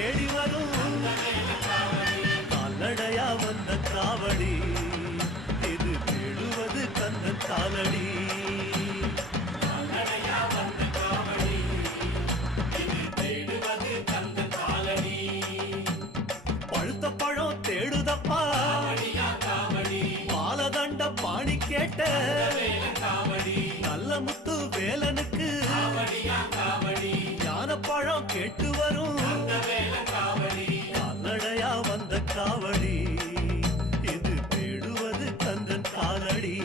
தேடி வரும் கால்நடையா வந்த காவடி இது தேடுவது கந்தன் காலடி பழுத்த பழம் தேடுதப்பா பாலதண்ட பாணி கேட்ட நல்ல முத்து வேலனுக்கு ஞான பழம் கேட்டு வரும் கால்நடையா வந்த காவடி இது தேடுவது கந்தன் காலடி